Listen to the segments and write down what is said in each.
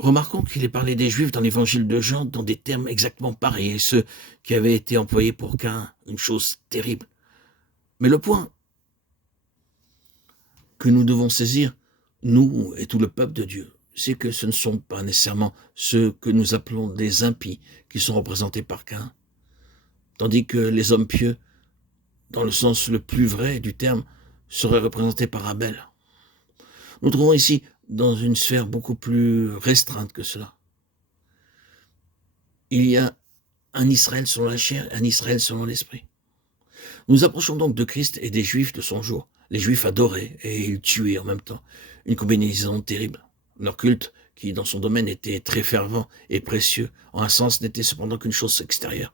Remarquons qu'il est parlé des Juifs dans l'évangile de Jean dans des termes exactement pareils, et ceux qui avaient été employés pour Caïn, une chose terrible. Mais le point que nous devons saisir, nous et tout le peuple de Dieu, c'est que ce ne sont pas nécessairement ceux que nous appelons des impies qui sont représentés par Caïn, tandis que les hommes pieux, dans le sens le plus vrai du terme, seraient représentés par Abel. Nous trouvons ici dans une sphère beaucoup plus restreinte que cela. Il y a un Israël selon la chair et un Israël selon l'esprit. Nous approchons donc de Christ et des Juifs de son jour. Les Juifs adoraient et ils tuaient en même temps. Une combinaison terrible. Leur culte, qui dans son domaine était très fervent et précieux, en un sens n'était cependant qu'une chose extérieure.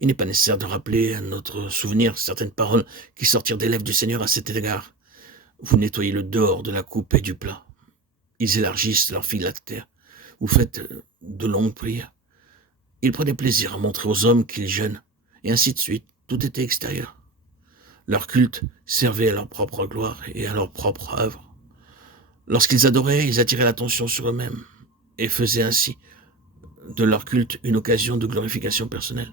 Il n'est pas nécessaire de rappeler à notre souvenir certaines paroles qui sortirent des lèvres du Seigneur à cet égard. Vous nettoyez le dehors de la coupe et du plat. Ils élargissent leur phylactère. Vous faites de longues prières. Ils prenaient plaisir à montrer aux hommes qu'ils jeûnent, et ainsi de suite. Tout était extérieur. Leur culte servait à leur propre gloire et à leur propre œuvre. Lorsqu'ils adoraient, ils attiraient l'attention sur eux-mêmes, et faisaient ainsi de leur culte une occasion de glorification personnelle.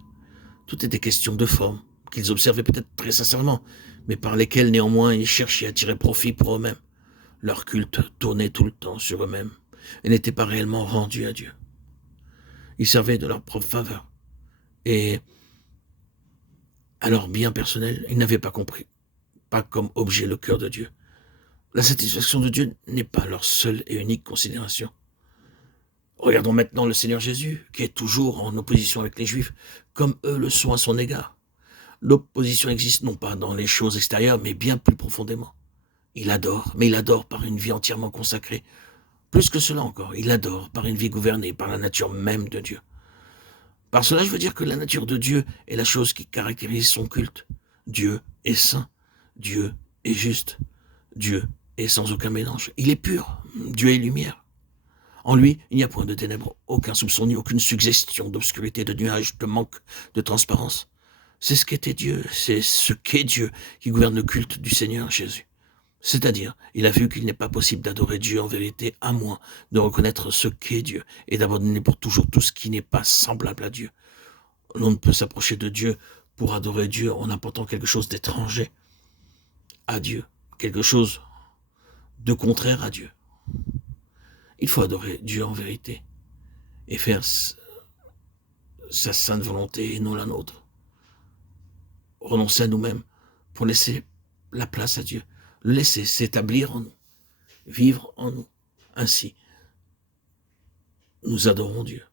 Tout était question de forme, qu'ils observaient peut-être très sincèrement, mais par lesquelles néanmoins ils cherchaient à tirer profit pour eux-mêmes. Leur culte tournait tout le temps sur eux-mêmes, et n'était pas réellement rendu à Dieu. Ils servaient de leur propre faveur, et à leur bien personnel, ils n'avaient pas compris, pas comme objet le cœur de Dieu. La satisfaction de Dieu n'est pas leur seule et unique considération. Regardons maintenant le Seigneur Jésus, qui est toujours en opposition avec les Juifs, comme eux le sont à son égard. L'opposition existe non pas dans les choses extérieures, mais bien plus profondément. Il adore, mais il adore par une vie entièrement consacrée. Plus que cela encore, il adore par une vie gouvernée par la nature même de Dieu. Par cela, je veux dire que la nature de Dieu est la chose qui caractérise son culte. Dieu est saint, Dieu est juste, Dieu est sans aucun mélange. Il est pur, Dieu est lumière. En lui, il n'y a point de ténèbres, aucun soupçon ni aucune suggestion d'obscurité, de nuages, de manque de transparence. C'est ce qu'était Dieu, c'est ce qu'est Dieu qui gouverne le culte du Seigneur Jésus. C'est-à-dire, il a vu qu'il n'est pas possible d'adorer Dieu en vérité à moins de reconnaître ce qu'est Dieu et d'abandonner pour toujours tout ce qui n'est pas semblable à Dieu. L'on ne peut s'approcher de Dieu pour adorer Dieu en apportant quelque chose d'étranger à Dieu, quelque chose de contraire à Dieu. Il faut adorer Dieu en vérité et faire sa sainte volonté et non la nôtre. Renoncer à nous-mêmes pour laisser la place à Dieu, le laisser s'établir en nous, vivre en nous. Ainsi, nous adorons Dieu.